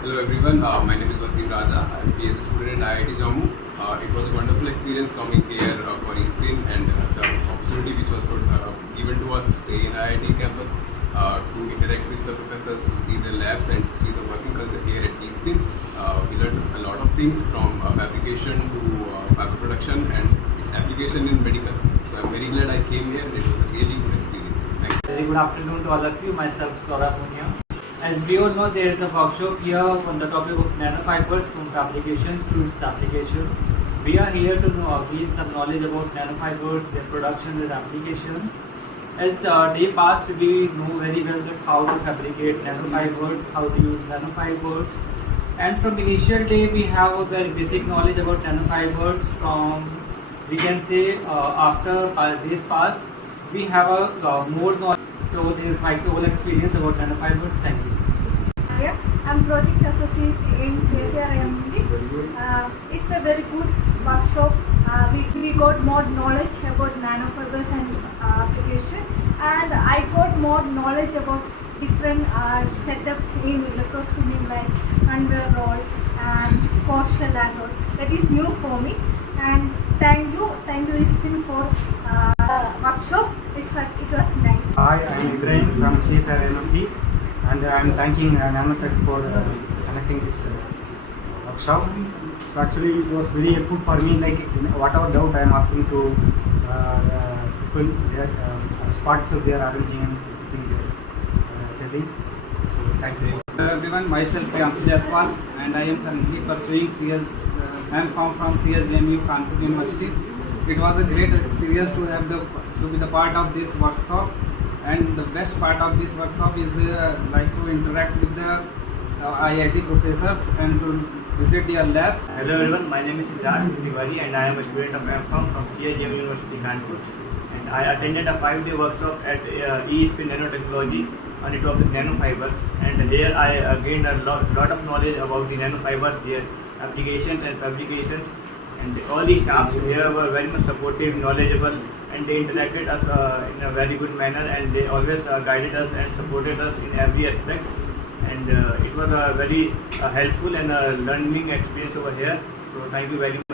Hello everyone, my name is Wasim Raza. I am a PhD student at IIT Jammu. It was a wonderful experience coming here for eSpin and the opportunity which was given to us to stay in IIT campus, to interact with the professors, to see the labs and to see the working culture here at eSpin. We learned a lot of things from fabrication to fiber production and its application in medical. So I am very glad I came here and it was a really good experience. Thanks. Very good afternoon to all of you. Myself Saurabh Munia. As we all know, there is a workshop here on the topic of nanofibers from fabrication to its application. We are here to gain some knowledge about nanofibers, their production, their applications. As day passed, we know very well that how to fabricate nanofibers, how to use nanofibers. And from initial day, we have a very basic knowledge about nanofibers. From, we can say, after days passed, we have a more knowledge. So this is my whole experience about nanofibers. Thank you. Yeah, I'm project associate in CSRIM. It's a very good workshop. We got more knowledge about nanofibers and application, and I got more knowledge about different setups in electrospinning like conveyor roll and core shell and all. That is new for me. And thank you eSpin for workshop. It was nice. Hi, I am Ibrahim from CSRNMP, and I am thanking Nanotech for conducting this workshop. So actually, it was very helpful for me. Like whatever doubt I am asking to people, their spots of their arranging and everything they are telling. So thank you. Hello everyone, myself Priyanshu Jaiswal, and I am currently pursuing CS. I am from CSJMU Kanpur University. It was a great experience to be the part of this workshop, and the best part of this workshop is to interact with the IIT professors and to visit their labs. Hello everyone, my name is Siddharth Tiwari and I am a student of MFOM from CSJM University Kanpur, and I attended a 5-day workshop at eSpin Nanotechnology on the topic nanofibers, and there I gained a lot of knowledge about the nanofibers, their applications and fabrications, and all the staffs here were very much supportive, knowledgeable, and they interacted us in a very good manner, and they always guided us and supported us in every aspect, and it was a very helpful and learning experience over here. So thank you very much.